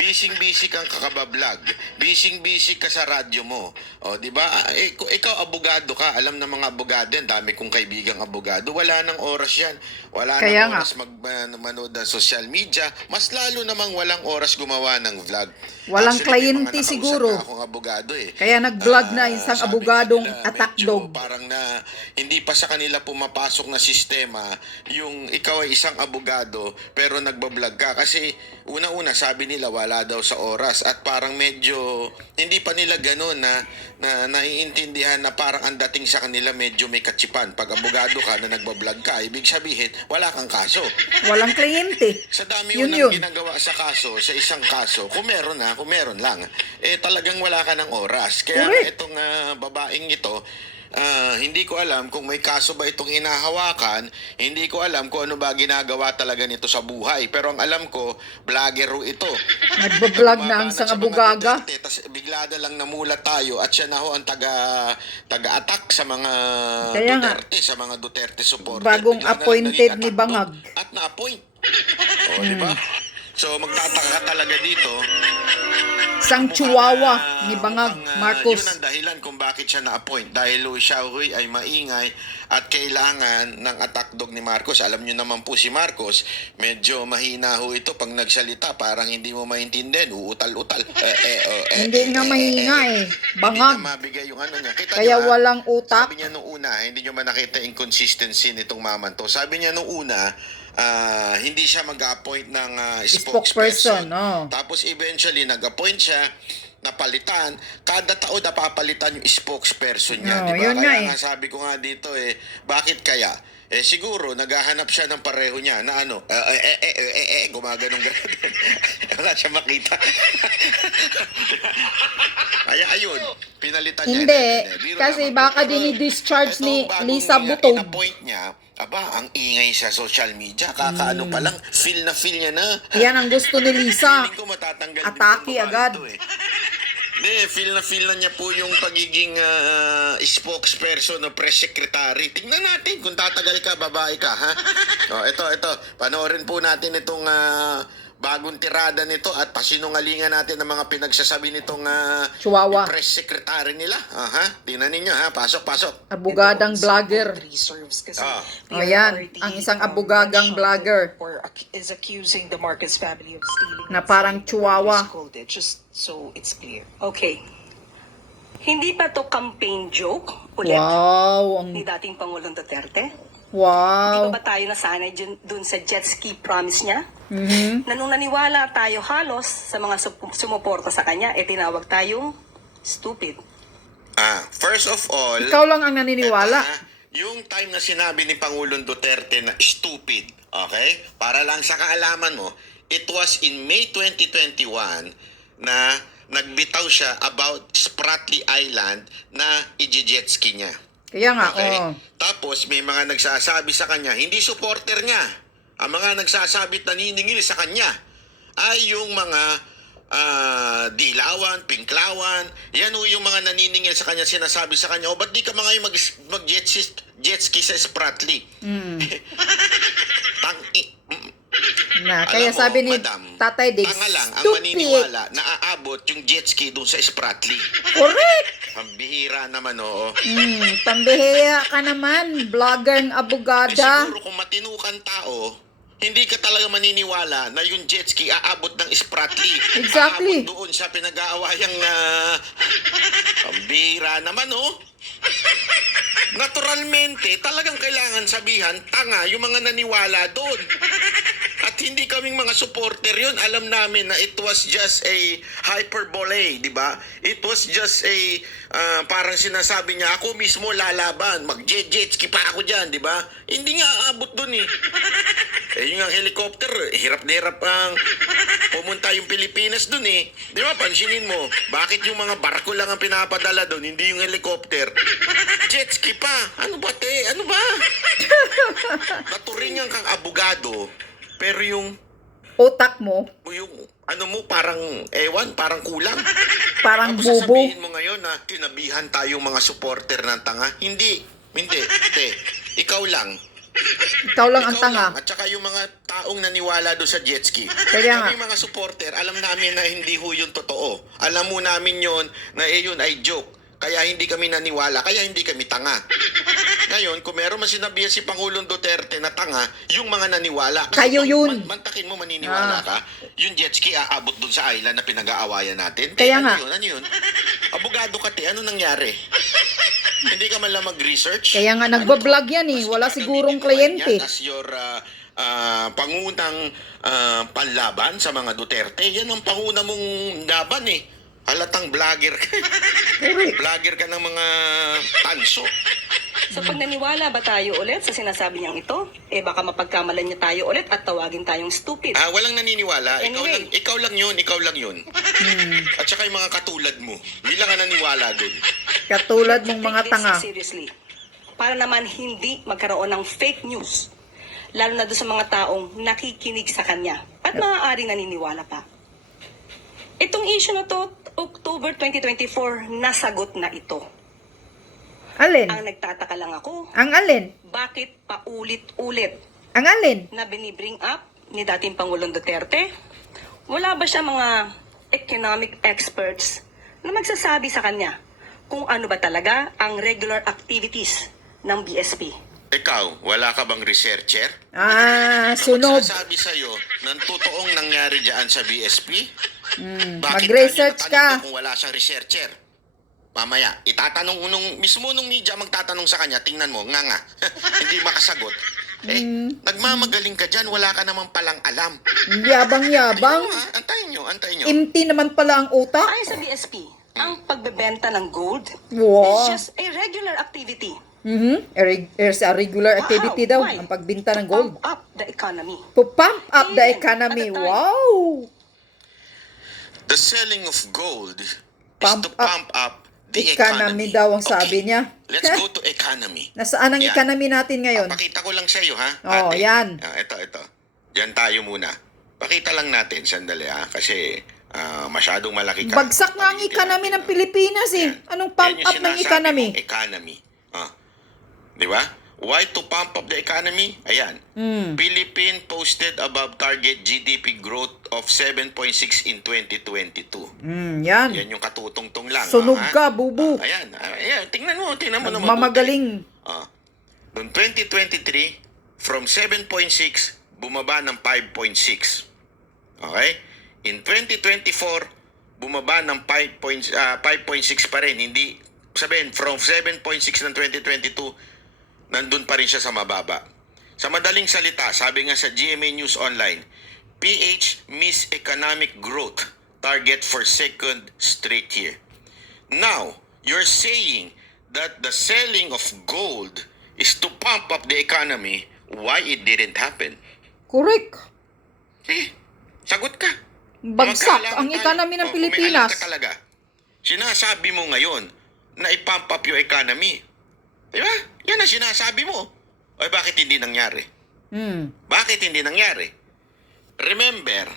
Bising-busy kang kakabablog. Bising-busy ka sa radyo mo. O, di ba? Ikaw abogado ka. Alam ng mga abogado yan. Dami kong kaibigang abogado. Wala nang oras yan. Wala Kaya nang nga. oras manood ng social media. Mas lalo namang walang oras gumawa ng vlog. Walang Actually, may mga kliyente nakausap siguro. na akong abogado eh. Kaya nag-vlog na isang Sabi abogadong nga nila, atakdog. medyo parang na hindi pa sa kanila pumapasok na sistema yung ikaw ay isang abogado pero nagbablog ka. Kasi una-una sabi nila wala daw sa oras at parang medyo hindi pa nila ganun na naiintindihan na parang ang dating sa kanila medyo may katsipan. Pag abogado ka na nagbablog ka, ibig sabihin wala kang kaso. Walang kliyente. Sa dami Yun mo nang yun. ginagawa sa kaso, sa isang kaso, kung meron lang, talagang wala ka ng oras. Kaya Correct. itong babaeng ito, hindi ko alam kung may kaso ba itong hinahawakan, hindi ko alam kung ano ba ginagawa talaga nito sa buhay. Pero ang alam ko, vlogger ito. Nagbablog na ang Bumabanat isang sa mga abogaga. Duterte, tas bigla na lang namulat tayo at siya na ho ang taga-attack sa mga Kaya nga. Duterte, sa mga Duterte supporter. Bagong Bigla na lang appointed naging ni attack Bangag. doon at na-appoint. O, di ba? So, magtataka ka talaga dito. Isang Mukhang, chihuahua ni Bangag, mukhang, Marcos. Yun ang dahilan kung bakit siya na-appoint. Dahil Louie Xiaohui ay maingay at kailangan ng attack dog ni Marcos. Alam nyo naman po si Marcos, medyo mahina ho ito pag nagsalita. Parang hindi mo maintindihan. Uutal-utal. Hindi nga mahina eh. Hindi Bangag. niya mabigay yung ano niya. Kita Kaya niyo, walang utak. sabi niya nung una, hindi niyo man nakita inconsistency nitong maman to. Sabi niya nung una, hindi siya mag-appoint ng spokesperson. Oh. Tapos eventually nag-appoint siya, napalitan. Kada taon napapalitan yung spokesperson niya, Oh, di ba? yun nga Kaya eh. nga sabi ko nga dito bakit kaya? Siguro naghahanap siya ng pareho niya na ano, gumaganong gano'n. Wala siya makita. Kaya ayun, pinalitan niya. Hindi, Biro kasi naman. baka Pero dini-discharge etong ni bagong Lisa Butog. in-appoint niya, aba, ang ingay sa social media. Kakaano pa lang, feel na feel niya na. Yan ang gusto ni Lisa. Feeling ko matatanggal Atake din itong babae agad. ito Hindi, feel na niya po yung pagiging spokesperson o press secretary. Tingnan natin kung tatagal ka, babae ka, ha? Ito. Panoorin po natin itong bagong tirada nito at pasinungalingan natin ng mga pinagsasabi nitong Chihuahua. press secretary nila. Tingnan ninyo, ha? Pasok. Abogadang vlogger. Reserves kasi Ah. O yan, ang isang abogagang vlogger. or is accusing the Marcos family of stealing Na parang chihuahua. Scolded, just so it's clear. Okay. Hindi ba to campaign joke ulit Wow. ni dating Pangulong Duterte? Di Wow. ba tayo nasanay dun sa jet ski promise niya? Mhm. Na nung naniwala tayo halos sa mga sumuporta sa kanya, tinawag tayong stupid. First of all, Ikaw lang ang naniniwala. yung time na sinabi ni Pangulong Duterte na stupid, okay? Para lang sa kaalaman mo, it was in May 2021 na nagbitaw siya about Spratly Island na i-jet ski niya. Kaya nga, Okay? oh. Tapos may mga nagsasabi sa kanya, hindi supporter niya. Ang mga nagsasabi at naniningil sa kanya ay yung mga dilawan, pinklawan. Yan o yung mga naniningil sa kanya, sinasabi sa kanya, ba't di ka mga mag-jet ski sa Spratly? Kaya sabi ni Tatay Diggs, tanga lang ang stupid. maniniwala na aabot yung jet ski doon sa Spratly. Correct. Ang bihira naman, oo. Pambihira ka naman, vlogger ng abogada. Siguro kung matinukan tao, hindi ka talaga maniniwala na yung jet ski aabot ng Spratly. Exactly. Aabot doon sa pinag-aawayang ang bihira naman, oh. Naturalmente, talagang kailangan sabihan, tanga yung mga naniwala doon. At hindi kaming mga supporter yun. Alam namin na it was just a hyperbole, di ba? It was just a, parang sinasabi niya, ako mismo lalaban, mag-jet ski pa ako dyan, di ba? Hindi nga aabot doon eh. Yung ang helicopter, hirap na hirap ang pumunta yung Pilipinas doon eh. Di ba, pansinin mo, bakit yung mga barko lang ang pinapadala doon, hindi yung helicopter? Jet ski pa. Ano ba, te? Ano ba? Naturingan kang abogado, pero yung Utak mo, ano mo parang parang kulang. parang Tapos bubo. sasabihin mo ngayon na tinabihan tayong mga supporter ng tanga. Hindi. Te, ikaw lang. Ikaw lang ang Ikaw tanga. lang, at saka yung mga taong naniwala doon sa jet ski. Kaya nga. Kami mga supporter, alam namin na hindi ho yun totoo. Alam mo namin yon na yun ay joke. Kaya hindi kami naniwala, kaya hindi kami tanga. Ngayon, kung meron man sinabihan si Pangulong Duterte na tanga, yung mga naniwala. Kayo yun. Mantakin mo, maniniwala ka. Yung jet ski aabot doon sa island na pinag-aawayan natin. Kaya nga. Ano yun? Abogado ka, ano nangyari? Hindi ka man lang mag-research? Kaya nga nagbablog yan eh. Wala sigurong kliyente. As your pangunang panlaban sa mga Duterte, yan ang panguna mong laban eh. Halatang vlogger ka. Vlogger ka ng mga tanso. So pag naniwala ba tayo ulit sa sinasabi niyang ito, baka mapagkamalan niya tayo ulit at tawagin tayong stupid. Walang naniniwala. Anyway. Ikaw lang yun. At saka yung mga katulad mo. Hindi lang ka naniwala dun. Katulad mong mga Take this tanga. seriously. Para naman hindi magkaroon ng fake news. Lalo na doon sa mga taong nakikinig sa kanya at maaaring naniniwala pa. Itong issue na to, October 2024, nasagot na ito. Alin? Ang nagtataka lang ako, Ang alin? bakit paulit-ulit Ang alin? na binibring up ni dating Pangulong Duterte? Wala ba siya mga economic experts na magsasabi sa kanya kung ano ba talaga ang regular activities ng BSP? Ikaw, wala ka bang researcher? Sunod. Magsasabi sa'yo ng totoong nangyari dyan sa BSP? Bakit Mag-research tayo natanong ka. kung wala siyang researcher? Mamaya, itatanong mismo nung media magtatanong sa kanya, tingnan mo, nga. Hindi makasagot. Nagmamagaling ka dyan, wala ka naman palang alam. Yabang-yabang. Antayin nyo. Empty naman pala ang utak. Ayon sa BSP, ang pagbebenta ng gold Wow. is just a regular activity. There's a regular activity daw, Why? ang pagbinta ng To gold. pump up the economy. To pump up the Even economy. at the time. Wow! The selling of gold is Pump to up pump up the economy economy. daw ang sabi Okay, niya. Let's go to economy. Nasaan ang Yan. economy natin ngayon? Pakita ko lang sa iyo, ha? Oh, yan. Ito. Diyan tayo muna. Pakita lang natin, sandali, ha? Kasi masyadong malaki ka. Bagsak nga ang Palitin economy natin, ng Pilipinas eh. Yan. Anong Yan pump yung up ng sinasabi economy? mong economy. Di ba? Why to pump up the economy? Ayan. Philippine posted above target GDP growth of 7.6 in 2022. Yan. Yan yung katutungtong lang. Sunog ha? ka, bubu. Ayan. Tingnan mo naman. Mamagaling. Noong 2023, from 7.6, bumaba ng 5.6. Okay? In 2024, bumaba ng 5.6 pa rin. Hindi, sabihin, from 7.6 ng 2022, nandun pa rin siya sa mababa. Sa madaling salita, sabi nga sa GMA News Online, PH miss economic growth target for second straight year. Now, you're saying that the selling of gold is to pump up the economy. Why it didn't happen? Correct. Sagot ka. Bagsak Magkailangan ang tayo. economy ng Kung Pilipinas. may alam ka talaga. Sinasabi mo ngayon na ipump up yung economy. Di ba? Yan ang sinasabi mo. O bakit hindi nangyari? Bakit hindi nangyari? Remember,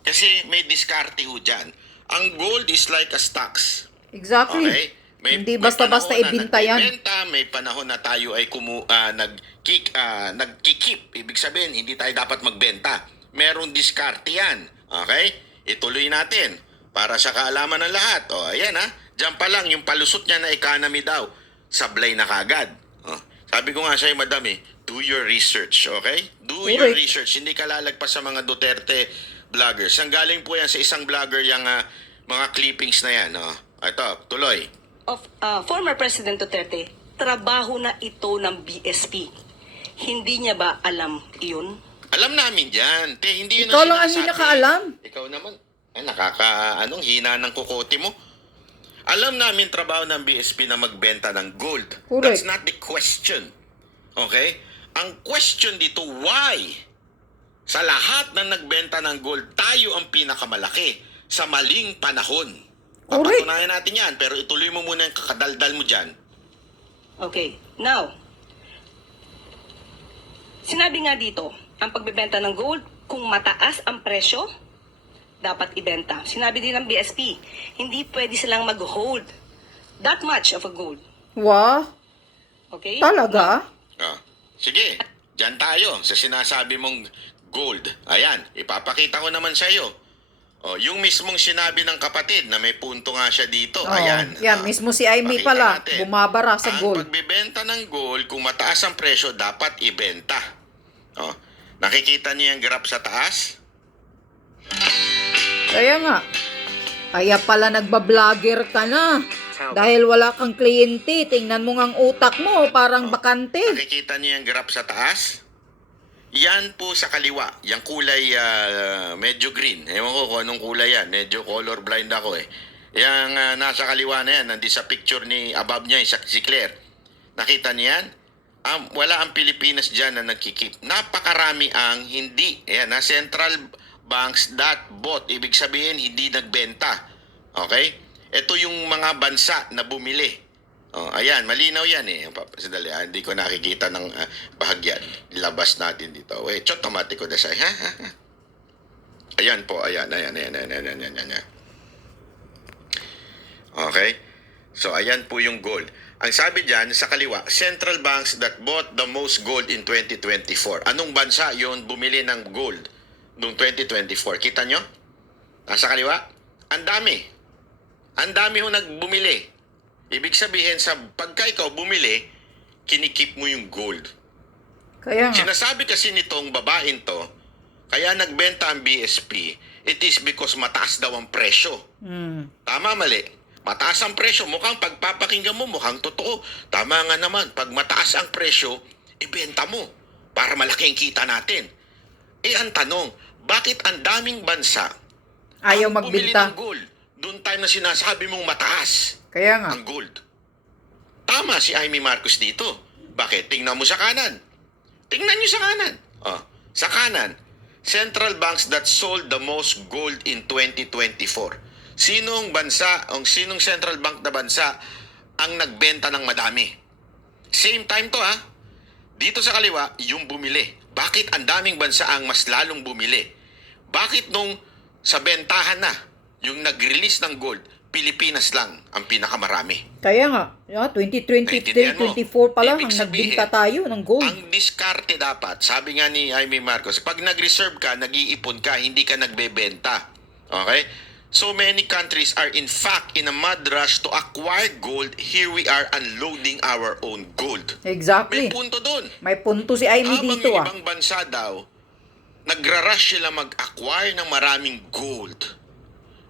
kasi may diskarte ho dyan. Ang gold is like a stocks. Exactly. Okay? Hindi basta-basta panahon na ibinta yan. nagbebenta, may panahon na tayo ay nagkikip. Ibig sabihin, hindi tayo dapat magbenta. Merong diskarte yan. Okay? Ituloy natin. Para sa kaalaman ng lahat. O, ayan ha. Diyan pa lang, yung palusot niya na economy daw, sablay na kagad. Sabi ko nga sa'yo, madam do your research, okay? Do your Correct. research. Hindi ka lalagpas sa mga Duterte vloggers. Ang galing po yan sa isang vlogger yung mga clippings na yan. Ito, tuloy. Of former President Duterte, trabaho na ito ng BSP. Hindi niya ba alam iyon? Alam namin yan. Hindi yun Ikaw ang lang ang hindi sinasabi. nakaalam. Ikaw naman. Hina ng kukote mo. Alam namin trabaho ng BSP na magbenta ng gold. Correct. That's not the question. Okay? Ang question dito, why? Sa lahat ng nagbenta ng gold, tayo ang pinakamalaki sa maling panahon. Correct. Papatunayan natin yan, pero ituloy mo muna yung kakadaldal mo dyan. Okay, now, sinabi nga dito, ang pagbebenta ng gold, kung mataas ang presyo, dapat ibenta. Sinabi din ng BSP, hindi pwede silang mag-hold that much of a gold. Wow. Okay? Talaga? Sige. Diyan tayo sa sinasabi mong gold. Ayan, ipapakita ko naman sa iyo. Oh, yung mismong sinabi ng kapatid na may punto nga siya dito. Oh, Ayan. yan, mismo si Amy pakita pala, natin. bumabara sa Ang gold. pagbebenta ng gold, kung mataas ang presyo, dapat ibenta. Oh, nakikita niyo yung graph sa taas? Kaya nga, kaya pala nagbablogger ka na. Dahil wala kang kliyente, tingnan mo nga ang utak mo, parang bakante. Nakikita niyo yung graph sa taas? Yan po sa kaliwa. Yung kulay medyo green. Ewan ko kung anong kulay yan. Medyo color blind ako eh. Yung nasa kaliwa na yan, nandi sa picture ni above niya, si Claire. Nakita niyo yan? Wala ang Pilipinas dyan na nagkikip. Napakarami ang hindi. Ayan, central banks that bought. Ibig sabihin, hindi nagbenta. Okay? Ito yung mga bansa na bumili. Oh, ayan, malinaw yan eh. Sandali, hindi ko nakikita ng bahagyan. Ilabas natin dito. Wait, automatic ko desay. Ha? Ayan po, ayan. Okay? So, ayan po yung gold. Ang sabi dyan, sa kaliwa, central banks that bought the most gold in 2024. Anong bansa yon bumili ng gold noong 2024? Kita nyo? Nasa kaliwa? Ang dami. Ang dami ho nagbumili. Ibig sabihin, sa pagka ikaw bumili, kinikip mo yung gold. Kaya nga, Sinasabi kasi nitong babaeng to, kaya nagbenta ang BSP, it is because mataas daw ang presyo. Tama, mali. Mataas ang presyo, mukhang pagpapakinggan mo, mukhang totoo. Tama nga naman, pag mataas ang presyo, ibenta mo para malaki ang kita natin. Ang tanong, bakit ang daming bansa ayaw ang bumili magbenta. ng gold? Doon tayo na sinasabi mong mataas Kaya nga, ang gold. Tama si Amy Marcos dito. Bakit? Tingnan mo sa kanan. Tingnan nyo sa kanan. Oh, sa kanan, central banks that sold the most gold in 2024. Sinong bansa, o sinong central bank na bansa ang nagbenta ng madami? Same time to ha. Dito sa kaliwa, yung bumili. Bakit ang daming bansa ang mas lalong bumili? Bakit nung sa bentahan na, yung nag-release ng gold, Pilipinas lang ang pinakamarami? kaya nga, 2023, Naintindihan mo? 24 pa lang, Ibig ang sabihin, nagbenta tayo ng gold. Ang diskarte dapat, sabi nga ni Amy Marcos, pag nag-reserve ka, nag-iipon ka, hindi ka nagbebenta. Okay? So many countries are in fact in a mad rush to acquire gold. Here we are unloading our own gold. Exactly. May punto doon. May punto si Amy Habang dito yung ah. ibang bansa daw, nagra-rush sila mag-acquire ng maraming gold.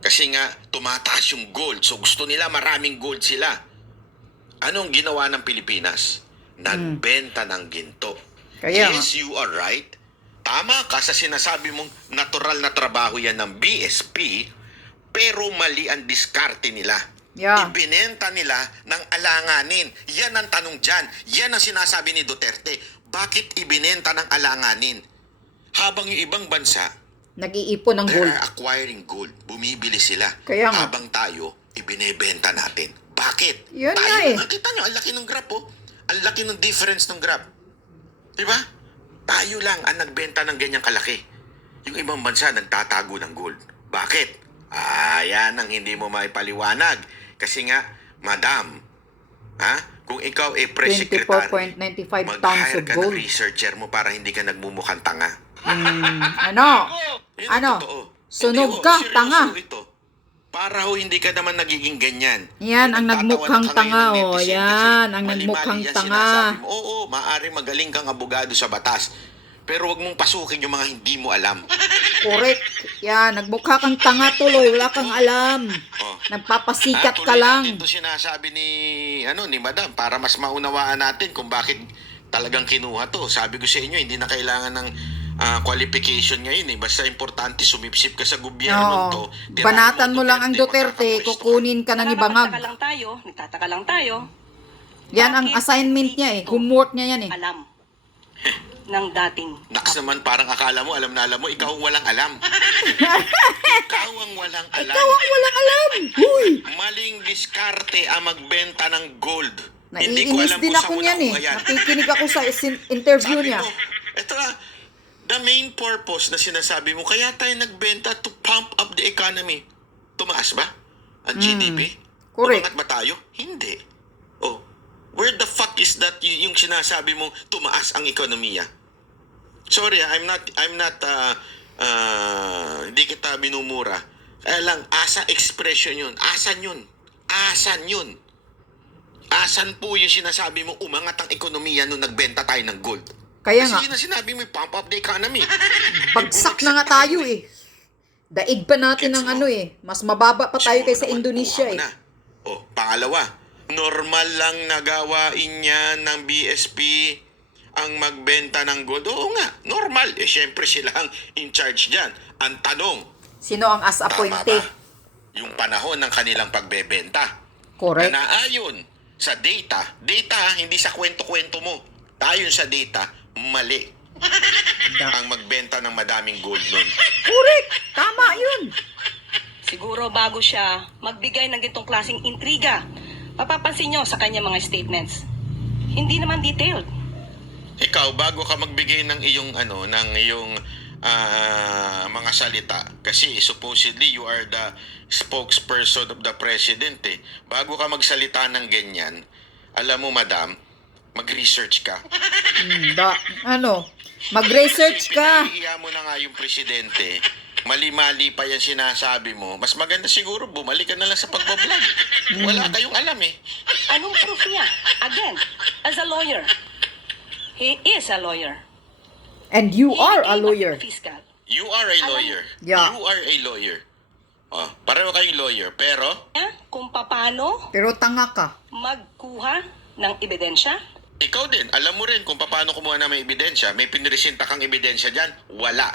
Kasi nga, tumataas yung gold. So gusto nila maraming gold sila. Anong ginawa ng Pilipinas? Nagbenta ng ginto. Kaya Yes, you are right. Tama ka sa sinasabi mong natural na trabaho yan ng BSP, pero mali ang diskarte nila. Yeah. Ibinenta nila ng alanganin. Yan ang tanong dyan. Yan ang sinasabi ni Duterte. Bakit ibinenta ng alanganin? Habang yung ibang bansa, nag-iipon ng they gold. are acquiring gold. Bumibili sila. Kaya nga. Habang tayo, ibinebenta natin. Bakit? Yan tayo, nga eh. Nakita nyo, ang laki ng graph oh. Ang laki ng difference ng graph. Diba? Tayo lang ang nagbenta ng ganyang kalaki. Yung ibang bansa nagtatago ng gold. Bakit? Yan ang hindi mo maipaliwanag. Kasi nga, madam, kung ikaw ay press secretary, 24.95 tons mag-hire of ka ng gold. researcher mo para hindi ka nagmumukhang tanga. Ano? Yun Ano? ang totoo. Sunog Hindi, ka, seryoso tanga. Ito. Para ho hindi ka naman nagiging ganyan. Yan, ang Nagtatawanan nagmukhang ka ngayon tanga, ng oh. netizen kasi Yan, ang mali-mali nagmukhang yan tanga. sinasabi mo. Oo, maaaring magaling kang abogado sa batas. Pero wag mong pasukin yung mga hindi mo alam. Correct. Yan, nagmukha kang tanga tuloy, wala kang alam. Oh. Nagpapasikat ka Tuloy lang. natin ito sinasabi ni Madam para mas maunawaan natin kung bakit talagang kinuha to. Sabi ko sa inyo, hindi na kailangan ng qualification ngayon eh. Basta importante sumipsip ka sa gobyerno to. Oo. Banatan mo lang ang Duterte, makakapwesto ka. kukunin ka ng ibangag. Nagtataka lang tayo, Yan ang Bakit assignment niya eh. Homework niya yan eh. alam ng dating. Naks naman, parang akala mo, alam na alam mo, ikaw ang walang alam. Ikaw ang walang alam. Ikaw ang walang alam. Huy! Maling diskarte ang magbenta ng gold. Hindi ko Naiinis alam din kung ako sa niyan eh. una-una yan. Nakikinig ako sa interview Sabi niya. mo, ito the main purpose na sinasabi mo, kaya tayo nagbenta to pump up the economy. Tumaas ba ang GDP? Correct. Umangat ba tayo? Hindi. Oh, where the fuck is that yung sinasabi mo tumaas ang ekonomiya? Sorry, I'm not hindi kita binumura. Kaya lang, asa expression yun. Asan yun? Asan yun? Asan po yung sinasabi mo umangat ang ekonomiya nung nagbenta tayo ng gold? Kaya Kasi nga, yun ang sinabi mo, pump up the economy. bagsak na nga tayo eh. Daig pa natin Gets ng mo? ano eh. Mas mababa pa tayo Siguro kaysa naman, Indonesia kuha mo eh. na. Oh, pangalawa, normal lang nagawain niya ng BSP ang magbenta ng gold. Oo nga, normal. Eh, syempre sila ang in charge dyan. Ang tanong, Sino ang as tama appointee? ba yung panahon ng kanilang pagbebenta? Correct. Na naayon sa data, hindi sa kwento-kwento mo. Ayon sa data, mali ang magbenta ng madaming gold nun. Correct. Tama yun. Siguro bago siya magbigay ng gitong klaseng intriga, mapapansin nyo sa kanya mga statements. Hindi naman detailed. Ikaw, bago ka magbigay ng iyong mga salita, kasi supposedly you are the spokesperson of the president eh. Bago ka magsalita ng ganyan, alam mo madam, mag-research ka. Mag-research ka. Pinahihiya mo na nga yung presidente, mali-mali pa yan sinasabi mo, mas maganda siguro bumalik ka na lang sa pagbablog. Wala kayong alam eh. Anong proof niya? Again, as a lawyer. He is a lawyer. And you He are a gave lawyer. Fiscal. You are a lawyer. Yeah. You are a lawyer. Oh, pareho kayong lawyer, pero Kung paano Pero tanga ka. magkuha ng ebidensya. ikaw din, alam mo rin kung paano kumuha na may ebidensya. May pinresinta kang ebidensya dyan? Wala.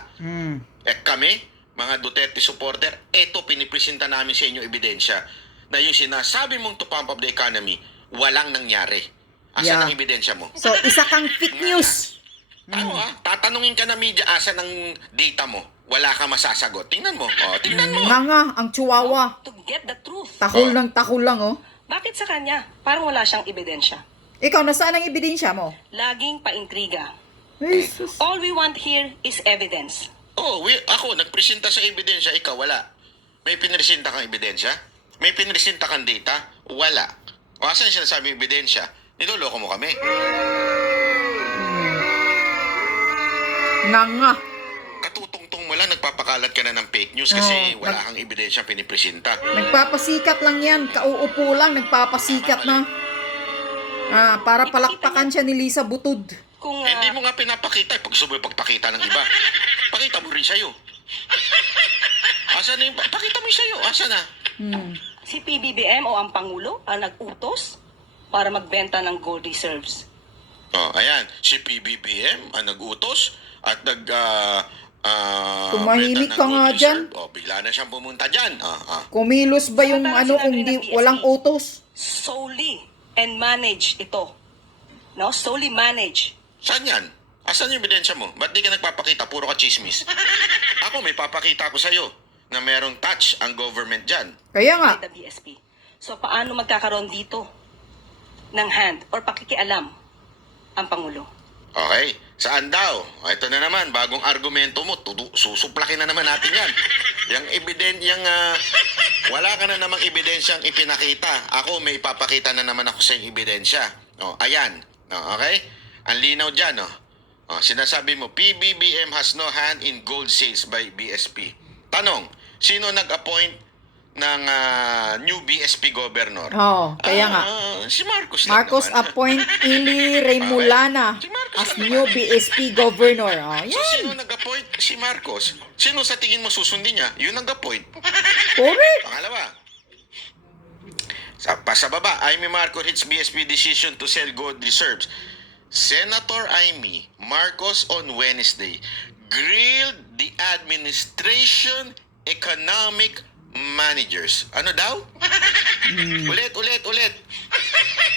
Eh kami, mga Duterte supporter, eto pinipresenta namin sa inyo ebidensya na yung sinasabi mong to pump up the economy, walang nangyari. Asan Yeah. ang ebidensya mo? So, isa kang fake news. Ano tatanungin ka na media, asan ang data mo? Wala ka masasagot. Tingnan mo. Oh, tingnan mo. Nga nga, ang chihuahua. To get the truth. Tahol ng tahol lang oh. Bakit sa kanya? Parang wala siyang ebidensya. Ikaw, nasaan ang ebidensya mo? Laging paintriga. Jesus. All we want here is evidence. Oh, ako, nagpresenta sa ebidensya, ikaw wala. May pinresenta kang ebidensya? May pinresenta kang data? Wala. O asan yung sinasabing ebidensya? Niloloko mo kami. Nga nga. Katutungtong mo lang, nagpapakalat ka na ng fake news kasi Oo, wala kang ebidensya pinipresenta. Nagpapasikat lang yan. Kauupo lang, nagpapasikat na. Para palakpakan siya ni Lisa Butod. Kung Hindi mo nga pinapakita. Pag gusto mo yung pagpakita ng iba, pakita mo rin sa'yo. Asan na yung... Pakita mo yung sa'yo. Asan na? si PBBM o ang Pangulo ang nag-utos para magbenta ng gold reserves. Oh, ayan. Si PBBM ang nag-utos at Tumahimik benta ng ka gold nga reserve. dyan. Oh, bigla na siyang pumunta dyan. Kumilos ba yung Samantala ano sinabi kung ng di, BSP, walang utos? Solely and manage ito. No? Solely manage. Saan yan? Asan yung ebidensya mo? Ba't di ka nagpapakita? Puro ka chismis. Ako, may papakita ko sa'yo na merong touch ang government dyan. Kaya nga, By the BSP. So, paano magkakaroon dito ng hand or pakikialam ang Pangulo? Okay. Saan daw? Ito na naman, bagong argumento mo. Susuplakin na naman natin yan. Wala ka na namang ebidensyang ipinakita. Ako, may ipapakita na naman ako sa ebidensya. Ayan. Okay? Ang linaw dyan, sinasabi mo, PBBM has no hand in gold sales by BSP. Tanong, sino nag-appoint ng new BSP governor? kaya nga. Si Marcos lang Marcos naman. appoint Ili Remulana Si Marcos as lang new BSP governor. So, Yan. sino nag-appoint? Si Marcos. Sino sa tingin mo susundin niya? Yun nag-appoint. Correct. Pangalawa. Sa baba, Amy Marcos hits BSP decision to sell gold reserves. Senator Amy Marcos on Wednesday grilled the administration economic managers. Ano daw? Ulit.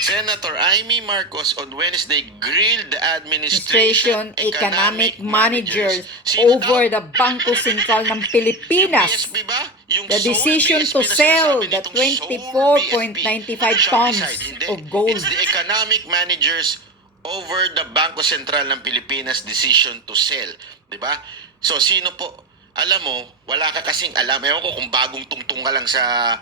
Senator Amy Marcos on Wednesday grilled the administration Economic managers Sino over daw? the Bangko Sentral ng Pilipinas. BSP ba? Yung The sole decision BSP to na sell sinasabi the nitong sole 24.95 BSP. tons Shopside, hindi. of gold. It's the economic managers over the Bangko Sentral ng Pilipinas decision to sell. Diba? So, sino po? Alam mo, wala ka kasing alam. Ewan ko kung bagong tungtong ka lang sa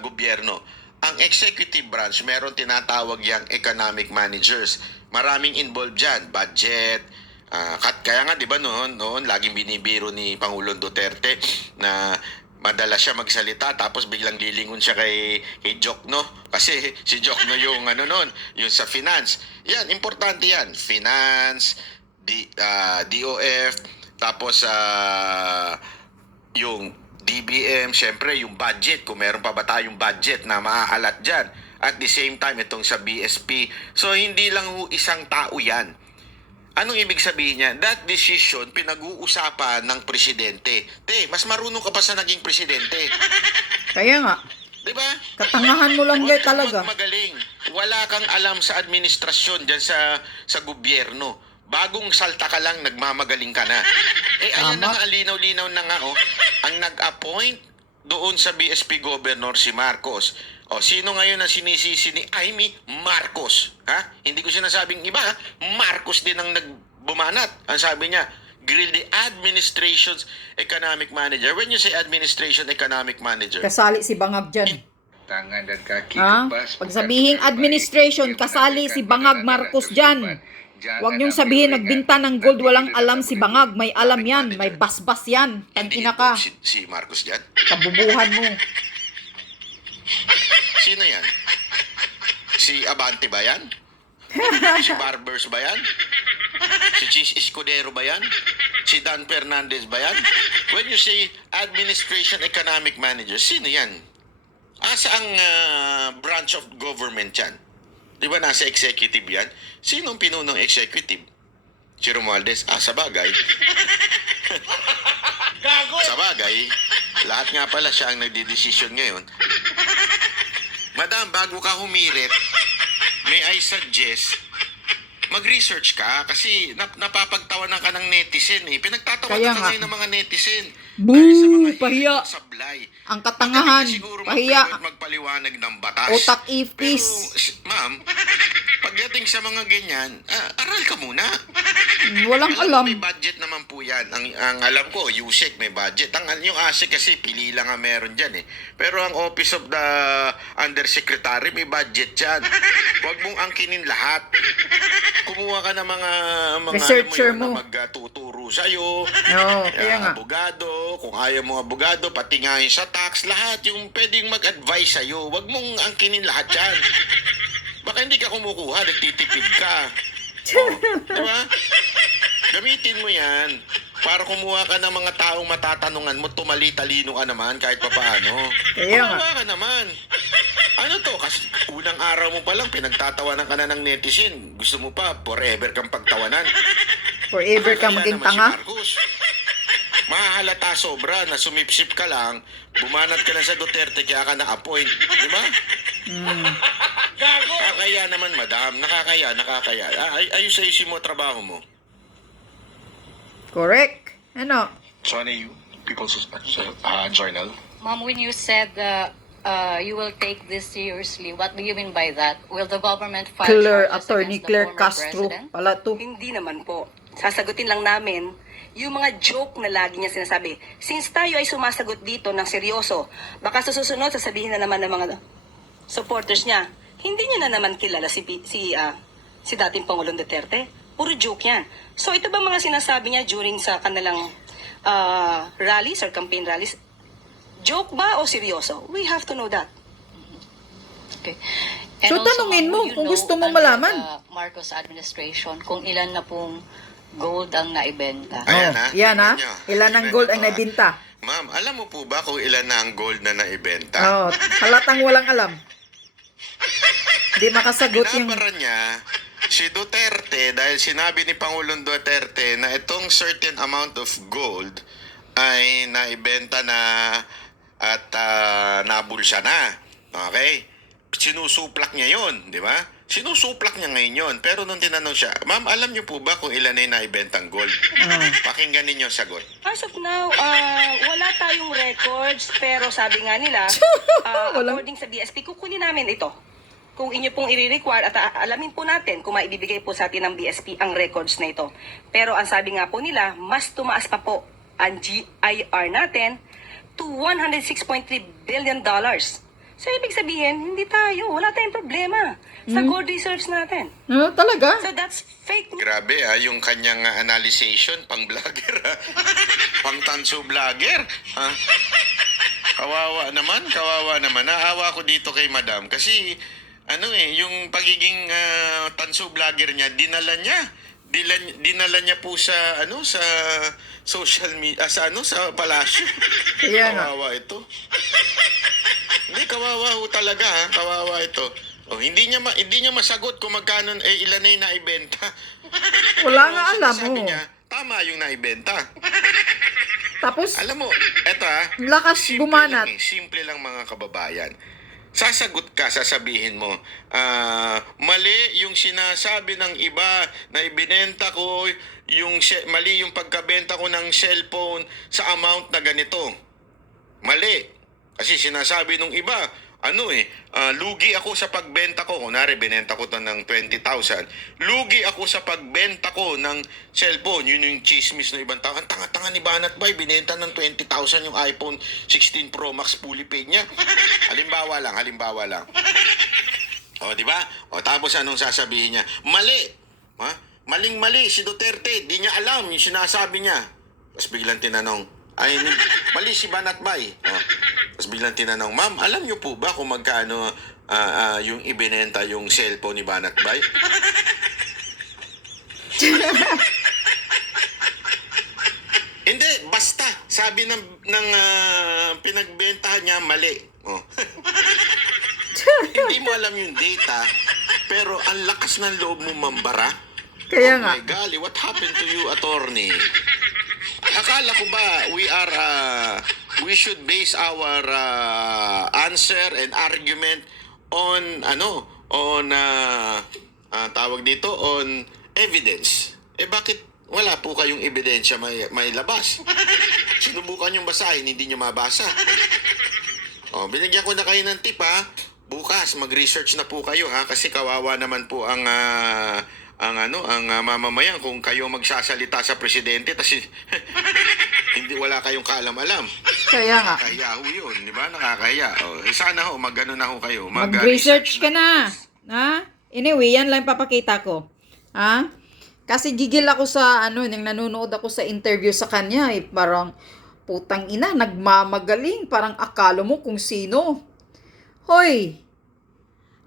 gobyerno. Ang executive branch, meron tinatawag yang economic managers. Maraming involved dyan. Budget, Kaya nga 'di ba noon laging binibiro ni Pangulong Duterte na madalas siya magsalita tapos biglang lilingon siya kay Jokno kasi si Jokno yung noon, yung sa finance. Yan, importante yan. Finance, DOF, tapos yung DBM, syempre yung budget, kung meron pa ba tayong budget na maaalat dyan. At the same time, itong sa BSP. So, hindi lang isang tao yan. Anong ibig sabihin niya? That decision, pinag-uusapan ng presidente. Mas marunong ka pa sa naging presidente. Kaya nga, Diba? katangahan mo lang Huwag yan kang talaga. magmagaling. Wala kang alam sa administrasyon dyan sa gobyerno. Bagong salta ka lang, nagmamagaling ka na. Ayan na Tama. nga, linaw-linaw na nga, ang nag-appoint doon sa BSP Governor si Marcos. Sino ngayon ang sinisisi ni Amy? Marcos. Ha? Hindi ko sinasabing iba, ha? Marcos din ang nagbumanat. Ang sabi niya, grill the administration's economic manager. When you say administration economic manager, Kasali si Bangag dyan. Tangan dan kaki Ha? kebas. Pag sabihing administration, kasali si Bangag Marcos dyan. Huwag niyong sabihin nagbinta ng gold, walang alam si Bangag. May alam yan, may basbas yan. hindi Tangina ka, si Marcos dyan. kabubuhan mo. Sino yan? Si Abante ba yan? Si Barbers ba yan? Si Cheese Escudero ba yan? Si Dan Fernandez ba yan? When you say administration economic manager, sino yan? Asa ang branch of government yan? Di ba nasa executive yan? Sinong pinunong executive? Si Romualdez? Sa bagay. Sa bagay, lahat nga pala siya ang nagdidesisyon ngayon. Madam, bago ka humirit, may I suggest, mag-research ka kasi napapagtawanan ka ng netizen eh. Pinagtatawanan Kaya ka nga. ngayon ng mga netizen. Boo! Dahil sa mga Pahiya! sablay. Ang katangahan, Magaling ka siguro pahiya. magpaliwanag ng batas. Utak ipis. Pero, ma'am, pagdating sa mga ganyan, aral ka muna. Walang Alam alam. mo, may budget naman po yan. Ang alam ko, USEC may budget. Yung ASEC kasi pili lang ang meron dyan eh. Pero ang Office of the Undersecretary may budget dyan. Huwag mong angkinin lahat. Kumuha ka ng mga Researcher alam mo. na magtuturo sa'yo. Oo, kaya nga. Abogado, kung ayaw mo abogado, pati nga yung sa tax, lahat yung pwedeng mag-advise sa'yo. Huwag mong angkinin lahat yan. Baka hindi ka kumukuha, nagtitipid ka. Diba? Gamitin mo yan para kumuha ka ng mga taong matatanungan mo, tumali-talino ka naman kahit pa paano. Kaya nga. Kumuha ka naman. Ano to? Kasi unang araw mo pa lang, pinagtatawanan ka na ng netizen. Gusto mo pa, forever kang pagtawanan. Forever ka Kaya maging naman si tanga. Marcos. Mahahalata sobra na sumipsip ka lang, bumanat ka na sa Duterte kaya ka na-appoint. Di ba? Nakakaya naman, madam. Nakakaya. Ayos-ayusin mo trabaho mo. Correct. Ano? Johnny, People's Journal. Mom, when you said you will take this seriously, what do you mean by that? Will the government file Claire, charges Attorney against the Claire former Castro. president? Pala to. Hindi naman po. Sasagutin lang namin yung mga joke na lagi niya sinasabi. Since tayo ay sumasagot dito ng seryoso, baka sa susunod sasabihin na naman ng mga supporters niya, hindi niya na naman kilala si dating Pangulong Duterte. Puro joke yan. So ito ba mga sinasabi niya during sa kanilang rallies or campaign rallies? Joke ba o seryoso? We have to know that. Okay. So, tanungin mo Ma'am, would you kung know gusto mong under malaman. the Marcos administration kung ilan na pong gold ang naibenta. Ayan, Oh, ha? yan, ha? Tingnan nyo. Ilan ang Tingnan gold nyo ang to, ha? nabinta? Ma'am, alam mo po ba kung ilan na ang gold na naibenta? Oh, halatang walang alam. Di makasagot yung... Binabara niya si Duterte dahil sinabi ni Pangulong Duterte na itong certain amount of gold ay naibenta na at nabulsa na. Okay? Sinusuplak niya yon, di ba? Sinusuplak niya ngayon yun. Pero nung tinanong siya, ma'am, alam niyo po ba kung ilan na yung naibentang gold? Pakinggan ninyo ang sagot. As of now, wala tayong records, pero sabi nga nila, Walang- according sa BSP, kukunin namin ito. Kung inyo pong i-require at alamin po natin kung maibibigay po sa atin ng BSP ang records na ito. Pero ang sabi nga po nila, mas tumaas pa po ang GIR natin to $106.3 billion. So, ibig sabihin, hindi tayo. Wala tayong problema sa gold reserves natin. Talaga? So, that's fake news. Grabe yung kanyang analyzation, pang vlogger pang tanso vlogger. Kawawa naman. Naawa ko dito kay Madam kasi yung pagiging tanso vlogger niya, dinala niya po sa sa social media, sa palasyo. Kaya nga. Kawawa ito. Hindi, kawawa ho talaga, kawawa ito. Hindi niya masagot kung magkano ilan na yung naibenta. Wala nga alam, Sabi oh. niya, tama yung naibenta. Tapos, Alam mo, eto lakas bumanat. Simple lang mga kababayan. Sasagot ka, sasabihin mo, mali yung sinasabi ng iba na ibinenta ko, mali yung pagkabenta ko ng cellphone sa amount na ganito. Mali. Kasi sinasabi nung iba, lugi ako sa pagbenta ko. Kunwari, binenta ko to ng 20,000. Lugi ako sa pagbenta ko ng cellphone. Yun yung chismis ng ibang tao. Ang tanga-tanga ni Banat Bay, binenta ng 20,000 yung iPhone 16 Pro Max fully paid niya. Halimbawa lang. O, di ba? O, tapos anong sasabihin niya? Mali. Maling-mali si Duterte. Di niya alam yung sinasabi niya. Tapos biglang tinanong, mali si Banat Bay. Tapos biglang tinanong, ma'am, alam niyo po ba kung magkano yung ibinenta yung cellphone ni Banat Bay? Hindi, basta. Sabi ng pinagbentahan niya, mali. Hindi mo alam yung data, pero ang lakas ng loob mo mambara. Kaya nga. My golly, what happened to you, attorney? Akala ko ba we should base our answer and argument on tawag dito, on evidence. Bakit wala po kayong ebidensya may labas? Sinubukan yung basahin, hindi nyo mabasa. Binigyan ko na kayo ng tip bukas mag-research na po kayo kasi kawawa naman po ang mamamayan kung kayo magsasalita sa presidente kasi hindi wala kayong kaalam-alam. Kaya nga. Nakakahiya ho yun, di ba? Nakakahiya. Sana mag-ano na ho kayo. Mag-research ka na. Anyway, yan lang papakita ko. Kasi gigil ako sa nang nanonood ako sa interview sa kanya. Parang, putang ina, nagmamagaling. Parang akala mo kung sino. Hoy,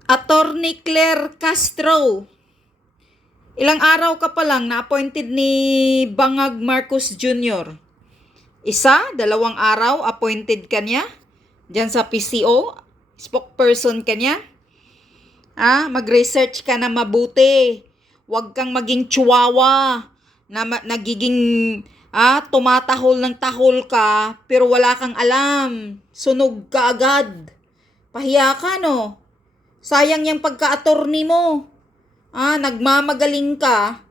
Attorney Claire Castro. Ilang araw ka pa lang na-appointed ni Bangag Marcos Jr. 1, 2 araw, appointed ka niya. Diyan sa PCO, spokesperson ka niya. Mag-research ka na mabuti. Huwag kang maging chihuahua na nagiging tumatahol ng tahol ka pero wala kang alam. Sunog ka agad. Pahiya ka, no? Sayang yung pagka-attorney mo. Nagmamagaling ka.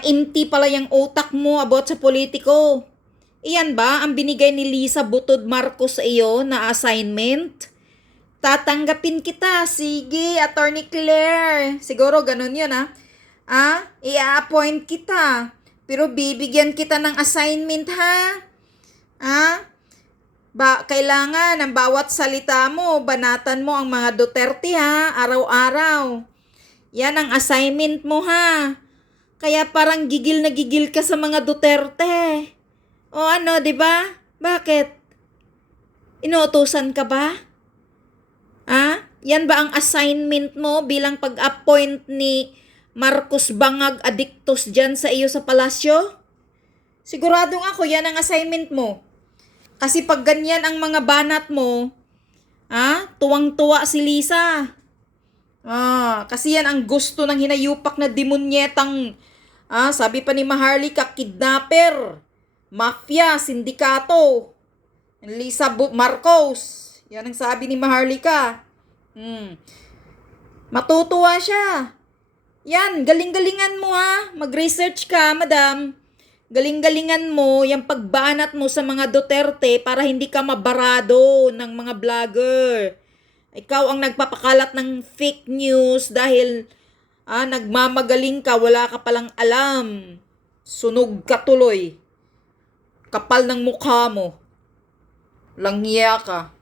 Empty pala yung utak mo about sa politiko. Iyan ba ang binigay ni Lisa Butod Marcos sa iyo na assignment? Tatanggapin kita. Sige, Attorney Claire. Siguro ganun yun, i-appoint kita. Pero bibigyan kita ng assignment, kailangan ng bawat salita mo, banatan mo ang mga Duterte, araw-araw. Yan ang assignment mo, Kaya parang gigil na gigil ka sa mga Duterte. O di ba? Bakit? Inuutusan ka ba? Yan ba ang assignment mo bilang pag-appoint ni Marcos Bangag Adictos dyan sa iyo sa palasyo? Siguradong ako, yan ang assignment mo. Kasi pag ganyan ang mga banat mo, tuwang-tuwa si Lisa. Kasi yan ang gusto ng hinayupak na demonyetang, sabi pa ni Maharlika, kidnapper, mafia, sindikato, Lisa Marcos. Yan ang sabi ni Maharlika. Matutuwa siya. Yan, galing-galingan mo mag-research ka, madam. Galing-galingan mo yung pagbanat mo sa mga Duterte para hindi ka mabarado ng mga vlogger. Ikaw ang nagpapakalat ng fake news dahil nagmamagaling ka, wala ka palang alam. Sunog ka tuloy. Kapal ng mukha mo. Langya ka.